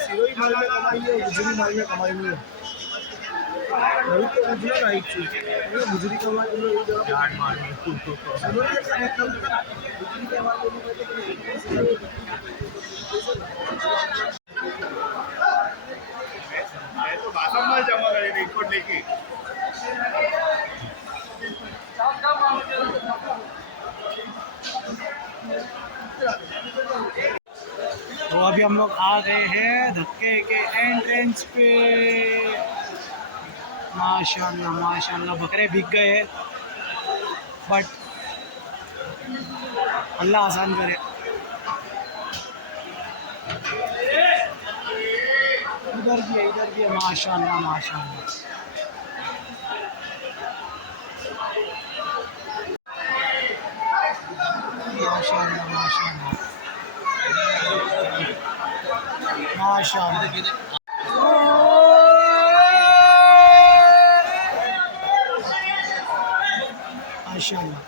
सिरोही माल में कमाई है, गुजरी माल में कमाई नहीं है। नहीं तो गुजरी लाइक चाहिए, ये गुजरी कमाई लो यार माल में सिरोही का कम गुजरी के माल में मैं तो बासम में जाऊंगा रेनकोट लेके। तो अभी हम लोग आ गए हैं धक्के के एंट्रेंस पे। माशाल्लाह माशाल्लाह बकरे बिक गए हैं, बट अल्लाह आसान करे। इधर भी है माशाल्लाह माशाल्लाह। माशाल्लाह माशाल्लाह माशाल्लाह। माशाल्लाह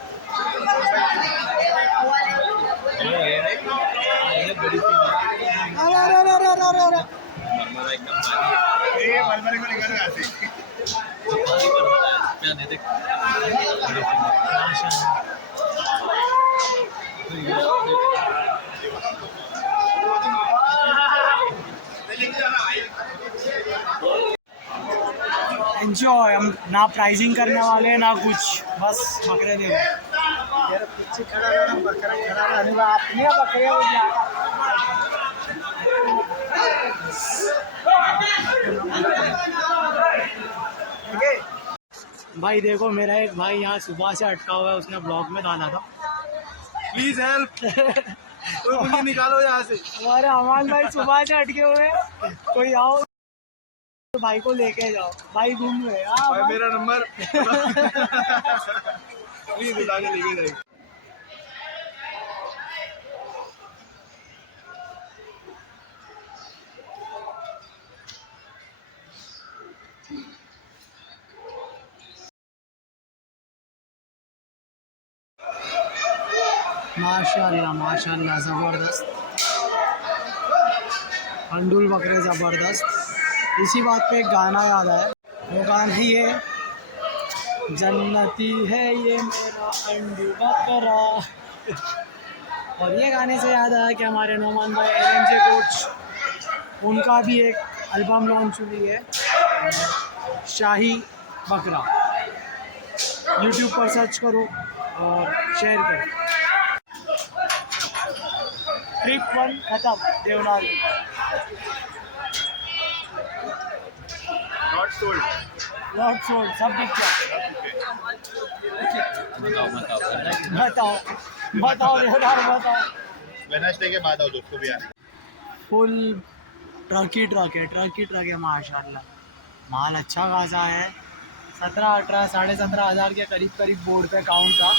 एंजॉय। हम ना प्राइसिंग करने वाले ना कुछ, बस बकरे देखो। यार पीछे खड़ा रहना, बकरा खड़ा रहने में अपने बकरे हो गया। भाई देखो मेरा एक भाई यहाँ सुबह से अटका हुआ है, उसने ब्लॉग में डाला था। प्लीज हेल्प कोई मुझे निकालो यहाँ से। हमारे अमान भाई सुबह से अटके हुए हैं, कोई आओ तो भाई को लेके जाओ। भाई घूम रहे भाई मेरा नंबर प्लीज उठा के लेके जाइए। माशाल्लाह माशाल्लाह ज़बरदस्त अंडुल बकरे ज़बरदस्त। इसी बात पे एक गाना याद आया, वो गाना ये जन्नती है ये मेरा अंडू बकरा। और ये गाने से याद आया कि हमारे नोमान भाई LNJ कोच, उनका भी एक एल्बम लॉन्च हुई है शाही बकरा। यूट्यूब पर सर्च करो और शेयर करो। ट्रिप 1 खत्म देवनार। नॉट सोल्ड सब बिक गया। बताओ देवनार बताओ। वेडनेसडे के बाद आओ दोस्तों भी आए। फुल ट्रक ही ट्रक है माशाल्लाह। माल अच्छा खासा है, 17-18 17,500 के करीब बोर्ड पे काउंट था।